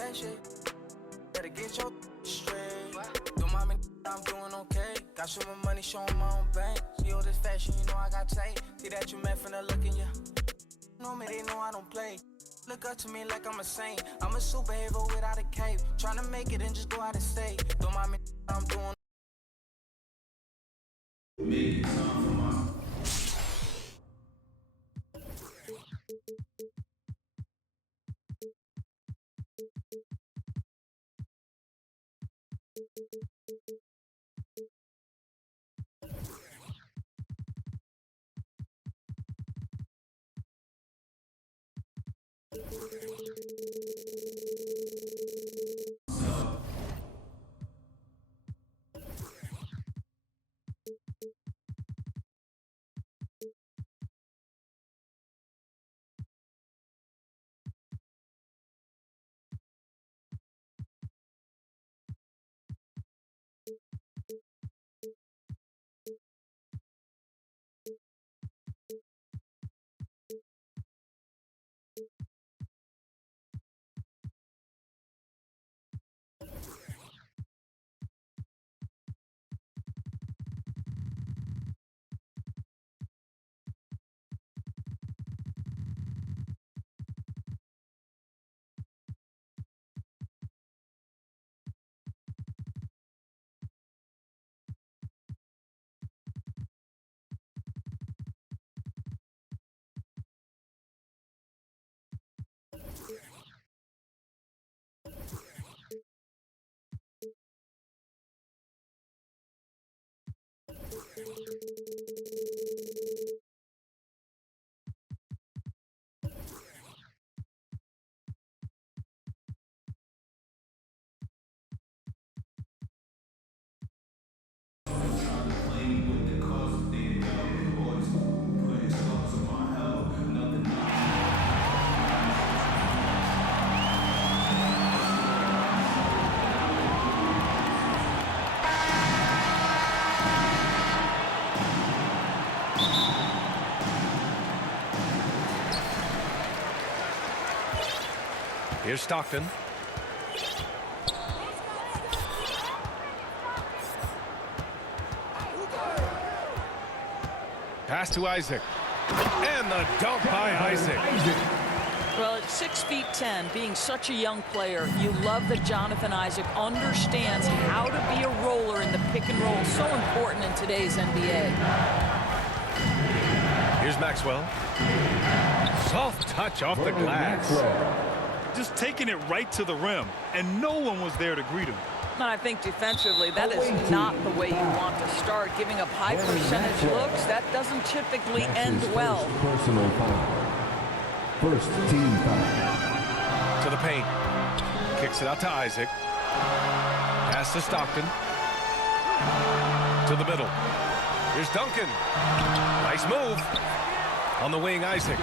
that shit. Better get your straight. Do my man, I'm doing okay. Got some more money, showing my own bank. See all this fashion, you know I got tape. See that you met from the look in ya. Know me, they know I don't play. Look up to me like I'm a saint. I'm a superhero without a cape. Tryna make it and just go out of state. Do my man, I'm doing. Make time for my. Here's Stockton. Pass to Isaac. And the dunk by Isaac. Well, at 6'10", being such a young player, you love that Jonathan Isaac understands how to be a roller in the pick and roll. So important in today's NBA. Here's Maxwell. Soft touch off the glass. Just taking it right to the rim, and no one was there to greet him. And I think defensively, that is not the way you want to start. Giving up high percentage looks, that doesn't typically end well. Personal foul. First team foul. To the paint. Kicks it out to Isaac. Pass to Stockton. To the middle. Here's Duncan. Nice move. On the wing, Isaac.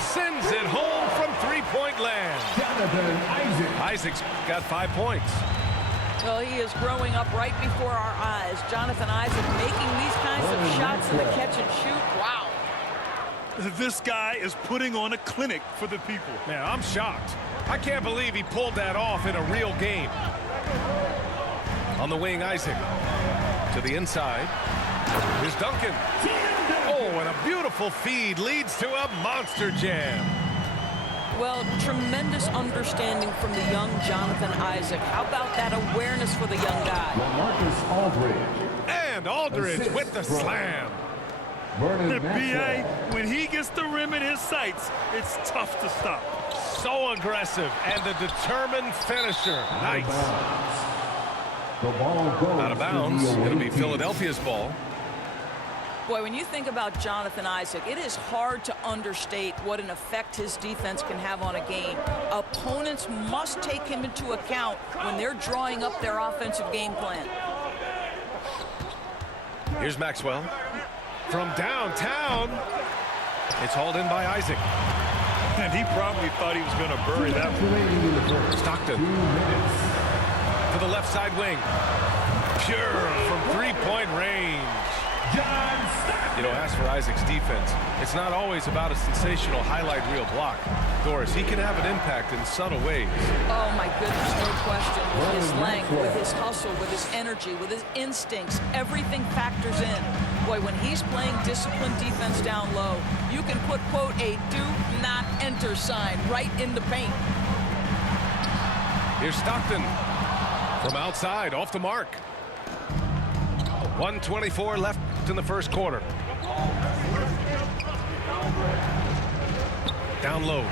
Sends it home from three-point land. Jonathan Isaac. Isaac's got 5 points. Well, he is growing up right before our eyes. Jonathan Isaac making these kinds of shots in the catch and shoot. Wow. This guy is putting on a clinic for the people. Man, I'm shocked. I can't believe he pulled that off in a real game. On the wing, Isaac. To the inside. Here's Duncan. Oh, and a beautiful feed leads to a monster jam. Well, tremendous understanding from the young Jonathan Isaac. How about that awareness for the young guy? Marcus Aldridge. And Aldridge with the slam. The BA, when he gets the rim in his sights, it's tough to stop. So aggressive and a determined finisher. Nice. The ball goes Out of bounds. It'll be Philadelphia's ball. Boy, when you think about Jonathan Isaac, it is hard to understate what an effect his defense can have on a game. Opponents must take him into account when they're drawing up their offensive game plan. Here's Maxwell. From downtown, it's hauled in by Isaac. And he probably thought he was going to bury that one. Stockton. To the left side wing. Pure from three-point range. John Stockton. You know, as for Isaac's defense, it's not always about a sensational highlight reel block. Doris, he can have an impact in subtle ways. Oh, my goodness, no question. With his length, with his hustle, with his energy, with his instincts, everything factors in. Boy, when he's playing disciplined defense down low, you can put, quote, a do not enter sign right in the paint. Here's Stockton from outside, off the mark. 1:24 left in the first quarter. Down low.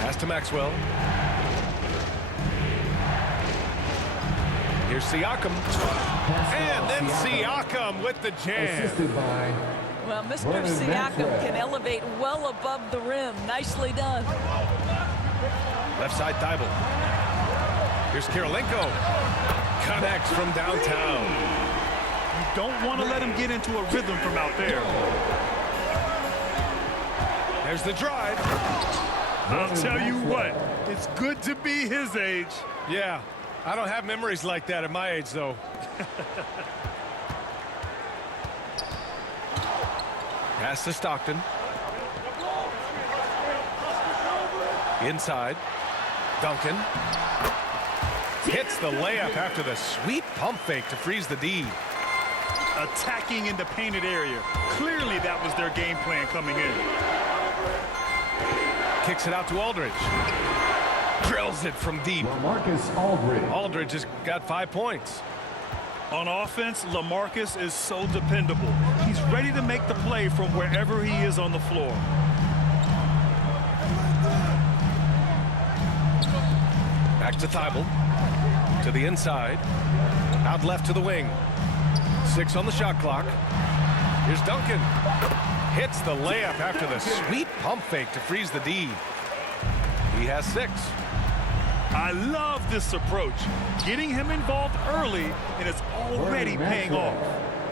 Pass to Maxwell. Here's Siakam. And then Siakam with the jam. Assisted by Well, Mr. Siakam can elevate well above the rim. Nicely done. Left side Thibault. Here's Kirilenko. Connects from downtown. You don't want to let him get into a rhythm from out there. There's the drive. I'll tell you what, it's good to be his age. Yeah, I don't have memories like that at my age, though. Pass to Stockton. Inside. Duncan. Hits the layup after the sweet pump fake to freeze the D. Attacking in the painted area. Clearly that was their game plan coming in. Kicks it out to Aldridge. Drills it from deep. LaMarcus Aldridge. Aldridge has got 5 points. On offense, LaMarcus is so dependable. He's ready to make the play from wherever he is on the floor. Back to Thibault. To the inside. Out left to the wing. 6 on the shot clock. Here's Duncan. Hits the layup after the sweet pump fake to freeze the D. He has 6. I love this approach. Getting him involved early, and it's already paying off.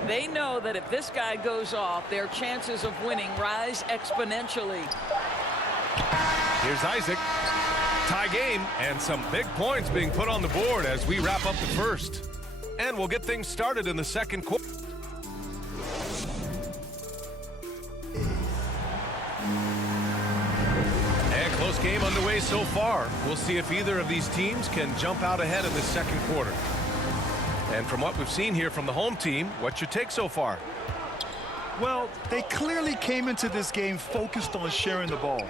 They know that if this guy goes off, their chances of winning rise exponentially. Here's Isaac. Tie game and some big points being put on the board as we wrap up the first. And we'll get things started in the second quarter. And close game underway so far. We'll see if either of these teams can jump out ahead in the second quarter. And from what we've seen here from the home team, what's your take so far? Well, they clearly came into this game focused on sharing the ball.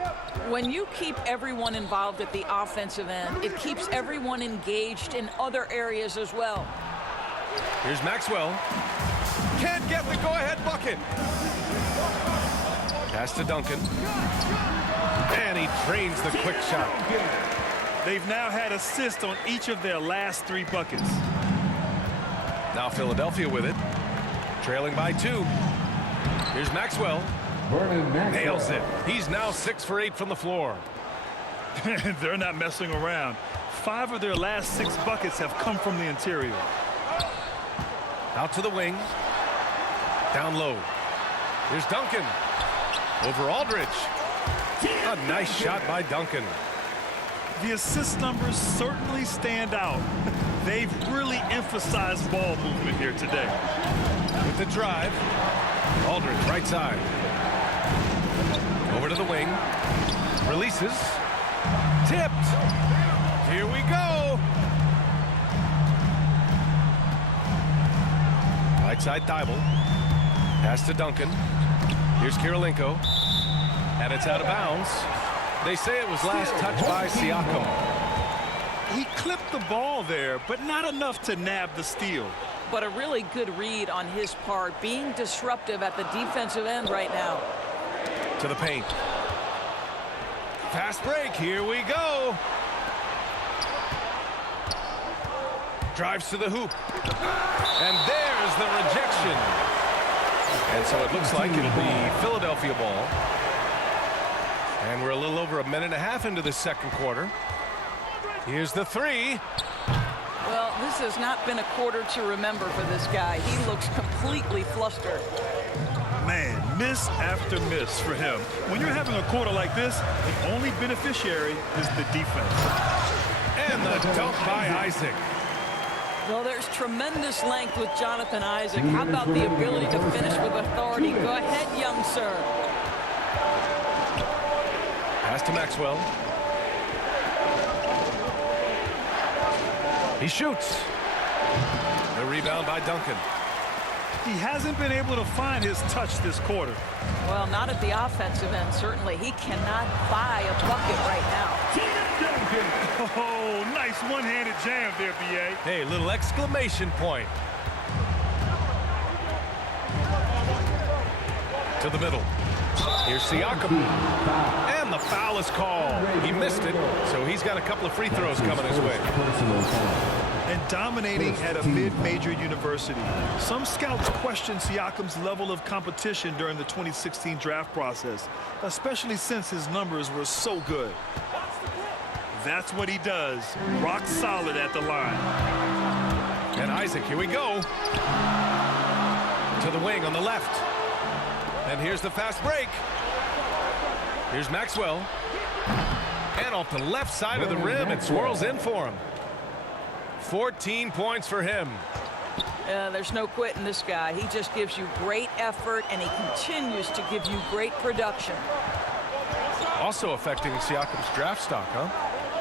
When you keep everyone involved at the offensive end, it keeps everyone engaged in other areas as well. Here's Maxwell. Can't get the go-ahead bucket. Pass to Duncan. And he trains the quick shot. They've now had assists on each of their last 3 buckets. Now Philadelphia with it. Trailing by 2. Here's Maxwell. Nails it. He's now 6 for 8 from the floor. They're not messing around. 5 of their last 6 buckets have come from the interior. Out to the wing. Down low. Here's Duncan. Over Aldridge. A nice shot by Duncan. The assist numbers certainly stand out. They've really emphasized ball movement here today. With the drive. Aldridge, right side. Over to the wing. Releases. Tipped. Here we go. Right side Thibault. Pass to Duncan. Here's Kirilenko. And it's out of bounds. They say it was last touched by Siakam. He clipped the ball there, but not enough to nab the steal. But a really good read on his part, being disruptive at the defensive end right now. To the paint. Fast break. Here we go. Drives to the hoop. And there's the rejection. And so it looks like it'll be Philadelphia ball. And we're a little over 1.5 minutes into the second quarter. Here's the 3. Well, this has not been a quarter to remember for this guy. He looks completely flustered. Man, miss after miss for him. When you're having a quarter like this, the only beneficiary is the defense. And the dunk by Isaac. Well, there's tremendous length with Jonathan Isaac. How about the ability to finish with authority? Go ahead, young sir. Pass to Maxwell. He shoots. The rebound by Duncan. He hasn't been able to find his touch this quarter. Well, not at the offensive end, certainly. He cannot buy a bucket right now. Oh, nice one-handed jam there, B.A. Hey, little exclamation point. To the middle. Here's Siakam. And the foul is called. He missed it, so he's got a couple of free throws coming his way. And dominating at a mid-major university. Some scouts question Siakam's level of competition during the 2016 draft process, especially since his numbers were so good. That's what he does. Rock solid at the line. And Isaac, here we go. To the wing on the left. And here's the fast break. Here's Maxwell. And off the left side of the rim, it swirls in for him. 14 points for him. There's no quitting this guy. He just gives you great effort, and he continues to give you great production. Also affecting Siakam's draft stock, huh?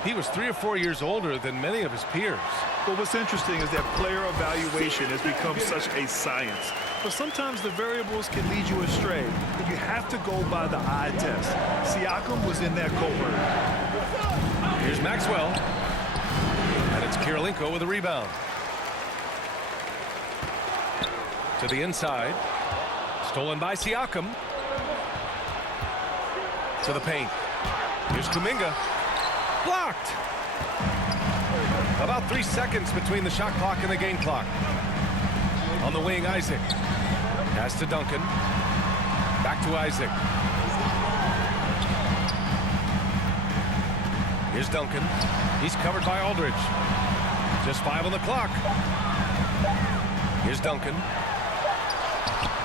He was 3 or 4 years older than many of his peers. But what's interesting is that player evaluation has become such a science. But sometimes the variables can lead you astray, and you have to go by the eye test. Siakam was in that cohort. Here's Maxwell. And it's Kirilenko with a rebound. To the inside. Stolen by Siakam. To the paint. Here's Kuminga. Blocked. About 3 seconds between the shot clock and the game clock. On the wing, Isaac. Pass to Duncan. Back to Isaac. Here's Duncan. He's covered by Aldridge. Just 5 on the clock. Here's Duncan.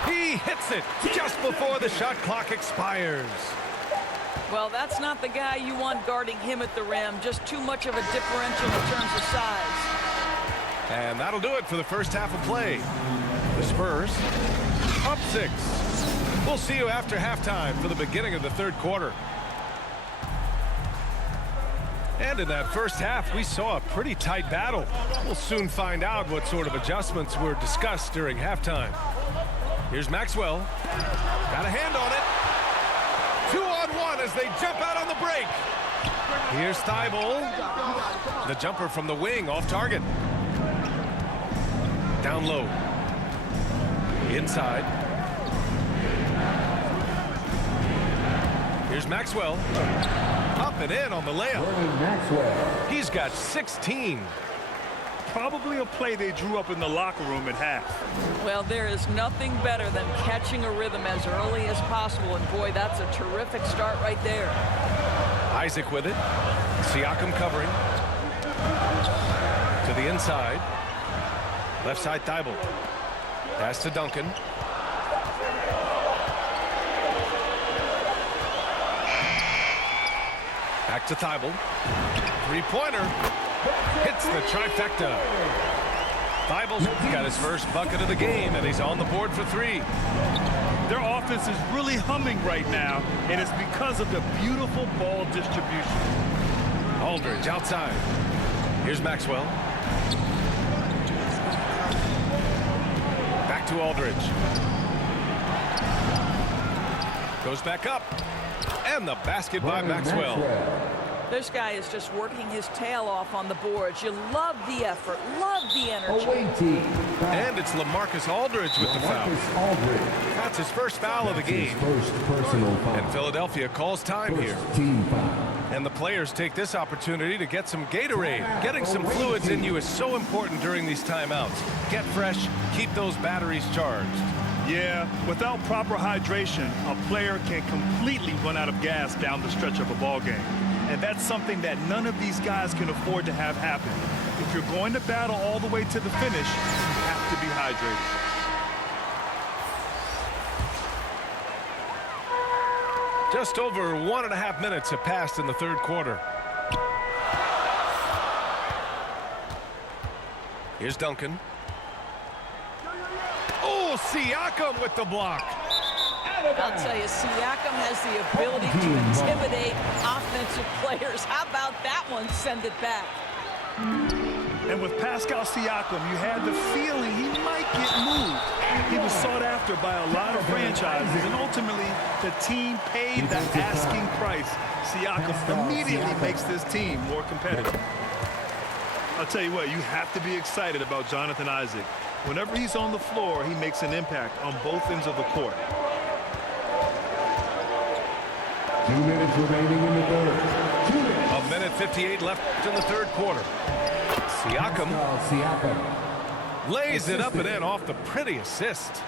He hits it just before the shot clock expires. Well, that's not the guy you want guarding him at the rim. Just too much of a differential in terms of size. And that'll do it for the first half of play. The Spurs up 6. We'll see you after halftime for the beginning of the third quarter. And in that first half, we saw a pretty tight battle. We'll soon find out what sort of adjustments were discussed during halftime. Here's Maxwell. Got a hand on it. 2-on-1 as they jump out on the break. Here's Thibault. The jumper from the wing off target. Down low. Inside. Here's Maxwell. Up and in on the layup. He's got 16. Probably a play they drew up in the locker room at half. Well, there is nothing better than catching a rhythm as early as possible. And boy, that's a terrific start right there. Isaac with it. Siakam covering. To the inside. Left side Thibault. Pass to Duncan. Back to Thibault. Three-pointer. Hits the trifecta. Thibault's got his first bucket of the game, and he's on the board for 3. Their offense is really humming right now, and it's because of the beautiful ball distribution. Aldridge outside. Here's Maxwell. Back to Aldridge. Goes back up. And the basket by Maxwell. This guy is just working his tail off on the boards. You love the effort, love the energy. And it's LaMarcus Aldridge with the foul. That's his first foul of the game. And Philadelphia calls time here. And the players take this opportunity to get some Gatorade. Getting some fluids in you is so important during these timeouts. Get fresh, keep those batteries charged. Yeah, without proper hydration, a player can completely run out of gas down the stretch of a ball game. And that's something that none of these guys can afford to have happen. If you're going to battle all the way to the finish, you have to be hydrated. Just over 1.5 minutes have passed in the third quarter. Here's Duncan. Oh, Siakam with the block. I'll tell you, Siakam has the ability to intimidate offensive players. How about that one? Send it back. And with Pascal Siakam, you had the feeling he might get moved. He was sought after by a lot of franchises, and ultimately the team paid the asking price. Siakam immediately makes this team more competitive. I'll tell you what, you have to be excited about Jonathan Isaac. Whenever he's on the floor, he makes an impact on both ends of the court. 2 minutes remaining in the third. 2 minutes. A minute 58 left in the third quarter. Siakam lays it up and in off the pretty assist.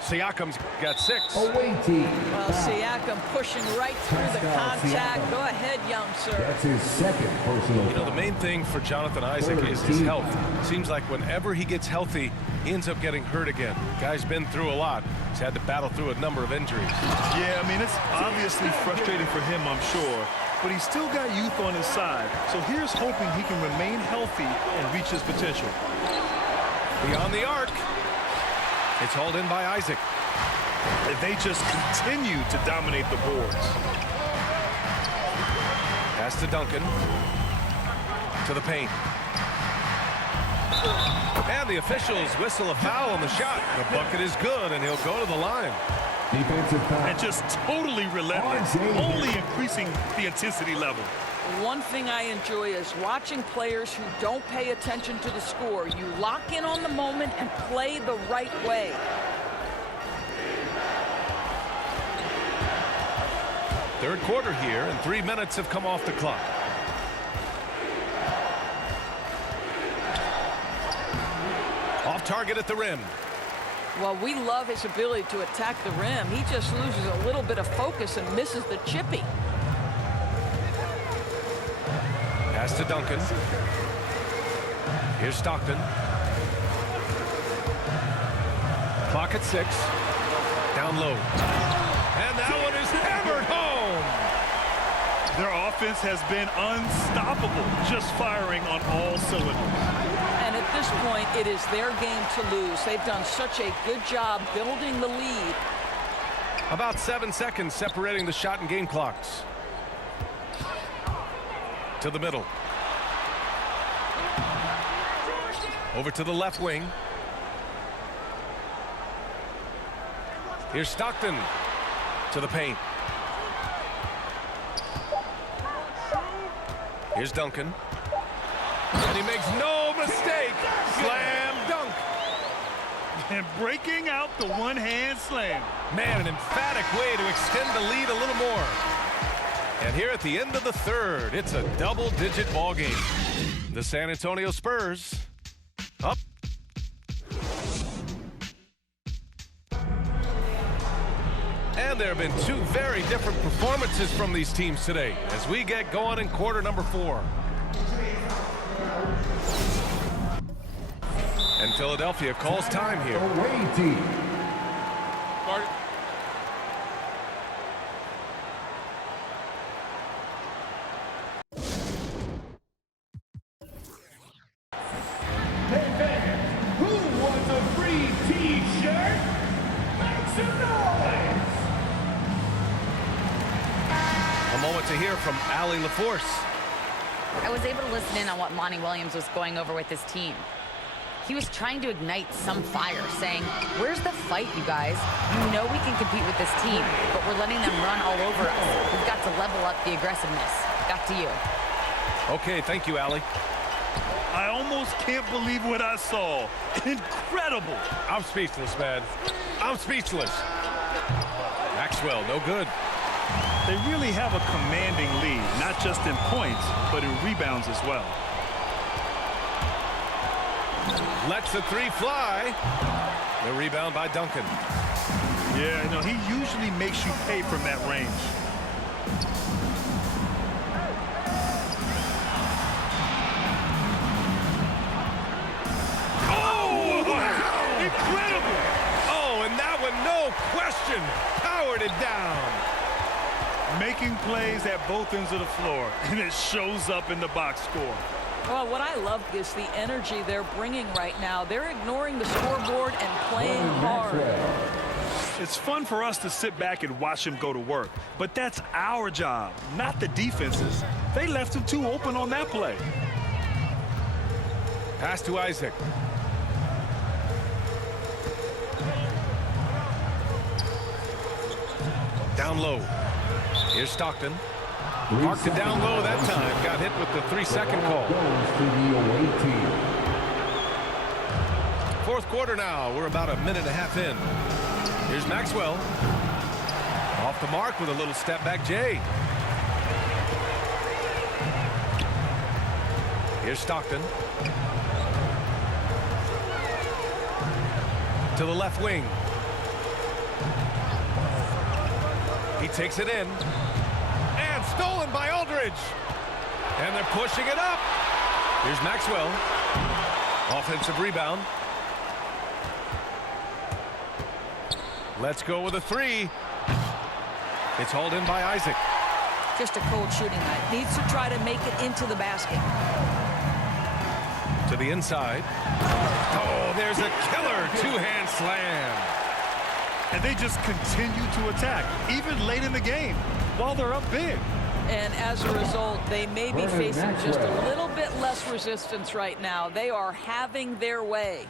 Siakam's got 6. Away team. Well, Siakam pushing right through the contact. Go ahead, young sir. That's his second personal foul. You know, the main thing for Jonathan Isaac is his health. Seems like whenever he gets healthy, he ends up getting hurt again. Guy's been through a lot. He's had to battle through a number of injuries. Yeah, I mean, it's obviously frustrating for him, I'm sure. But he's still got youth on his side. So here's hoping he can remain healthy and reach his potential. Beyond the arc. It's hauled in by Isaac. And they just continue to dominate the boards. Pass to Duncan. To the paint. And the officials whistle a foul on the shot. The bucket is good, and he'll go to the line. Defensive foul. And just totally relentless, only increasing the intensity level. One thing I enjoy is watching players who don't pay attention to the score. You lock in on the moment and play the right way. Third quarter here, and 3 minutes have come off the clock. Off target at the rim. Well, we love his ability to attack the rim. He just loses a little bit of focus and misses the chippy. Pass to Duncan. Here's Stockton. Clock at 6. Down low. And that one is hammered home. Their offense has been unstoppable, just firing on all cylinders. And at this point, it is their game to lose. They've done such a good job building the lead. About 7 seconds separating the shot and game clocks. To the middle. Over to the left wing. Here's Stockton to the paint. Here's Duncan. And he makes no mistake. Slam dunk. And breaking out the one-hand slam. Man, an emphatic way to extend the lead a little more. And here at the end of the third, it's a double-digit ball game. The San Antonio Spurs up. And there have been 2 very different performances from these teams today as we get going in quarter number 4. And Philadelphia calls time here. Away team. Hey fans, who wants a free t-shirt? Make some noise! A moment to hear from Allie LaForce. I was able to listen in on what Monty Williams was going over with his team. He was trying to ignite some fire, saying, "Where's the fight, you guys? You know we can compete with this team, but we're letting them run all over us. We've got to level up the aggressiveness." Back to you. Okay, thank you, Allie. I almost can't believe what I saw. Incredible. I'm speechless, man. I'm speechless. Maxwell, no good. They really have a commanding lead, not just in points, but in rebounds as well. Lets the 3 fly. The rebound by Duncan. Yeah, you know, he usually makes you pay from that range. Oh, wow. Incredible. Oh, and that one, no question, powered it down. Making plays at both ends of the floor, and it shows up in the box score. Well, what I love is the energy they're bringing right now. They're ignoring the scoreboard and playing hard. It's fun for us to sit back and watch him go to work, but that's our job, not the defense's. They left him too open on that play. Pass to Isaac. Down low. Here's Stockton. Marked it down low that time. Got hit with the 3-second call. Goes to the away team. Fourth quarter now. We're about a minute and a half in. Here's Maxwell. Off the mark with a little step back Jay. Here's Stockton. To the left wing. He takes it in. And stolen by Aldridge. And they're pushing it up. Here's Maxwell. Offensive rebound. Let's go with a three. It's hauled in by Isaac. Just a cold shooting night. Needs to try to make it into the basket. To the inside. Oh, there's a killer two-hand slam. And they just continue to attack, even late in the game, while they're up big. And as a result, they may be facing just a little bit less resistance right now. They are having their way.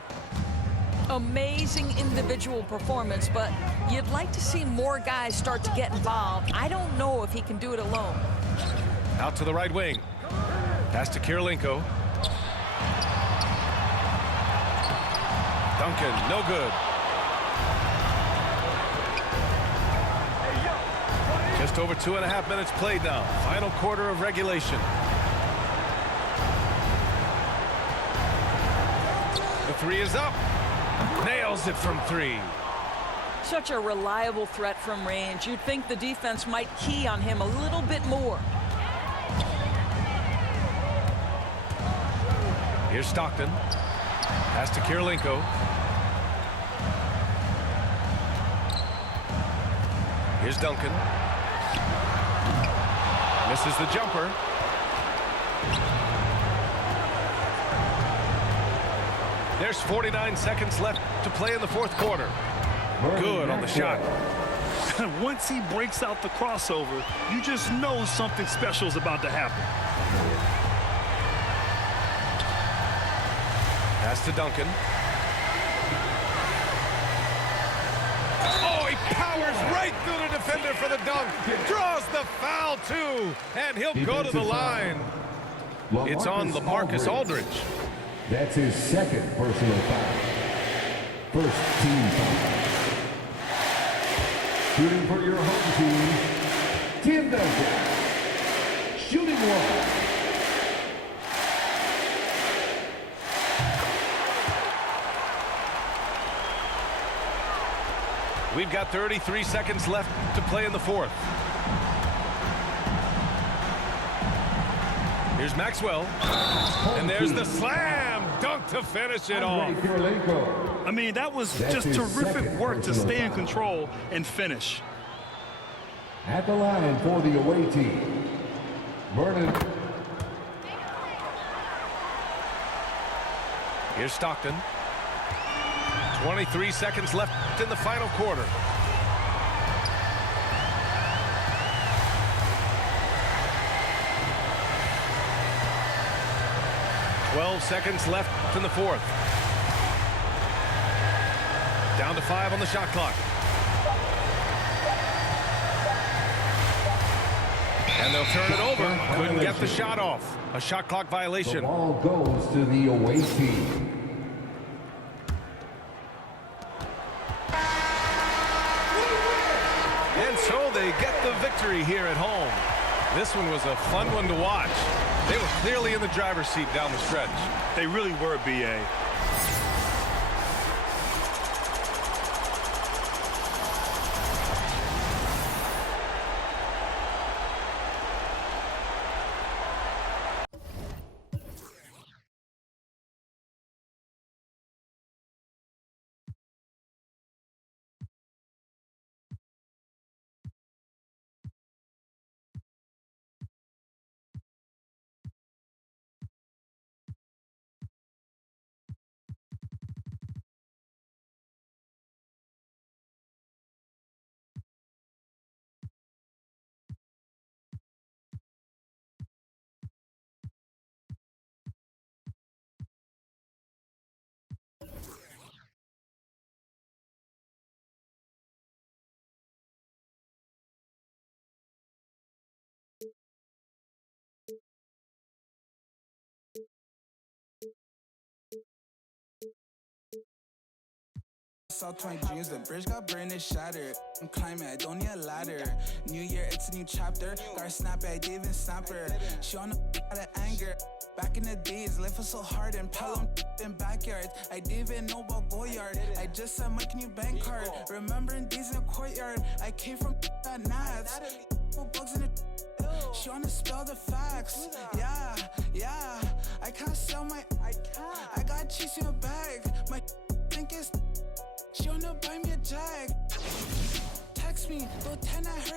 Amazing individual performance, but you'd like to see more guys start to get involved. I don't know if he can do it alone. Out to the right wing. Pass to Kirilenko. Duncan, no good. Just over 2.5 minutes played now. Final quarter of regulation. The three is up. Nails it from three. Such a reliable threat from range. You'd think the defense might key on him a little bit more. Here's Stockton. Pass to Kirilenko. Here's Duncan. Misses the jumper. There's 49 seconds left to play in the fourth quarter. Good on the shot. Once he breaks out the crossover, you just know something special is about to happen. Pass to Duncan. Oh, he powers right through the defender for the dunk. Draws the foul, too. And he'll go to the line. It's on LaMarcus Aldridge. That's his second personal foul. First team foul. Shooting for your home team, Tim Duncan. Shooting one. We've got 33 seconds left to play in the fourth. Here's Maxwell. And there's the slam dunk to finish it off. I mean, that was just terrific work to stay in control and finish. At the line for the away team, Vernon. Here's Stockton. 23 seconds left in the final quarter. Twelve seconds left in the fourth. Down to 5 on the shot clock. And they'll turn it over. Couldn't get the shot off. A shot clock violation. The ball goes to the away team. And so they get the victory here at home. This one was a fun one to watch. They were clearly in the driver's seat down the stretch. They really were, B.A. saw 20 dreams, the bridge got burned and shattered. I'm climbing, I don't need a ladder. New year, it's a new chapter. Got her snap it, I didn't even snap her. She on the out of anger. Back in the days, life was so hard and Pelham in backyards. I didn't even know about Goyard. I just sent my new bank card. Remembering days in the courtyard. I came from that Nats. Bugs in the. She wanna spell the facts. Yeah. I can't sell my. I got cheese in a bag. My think is. She wanna buy me a jag. Text me, Lieutenant, her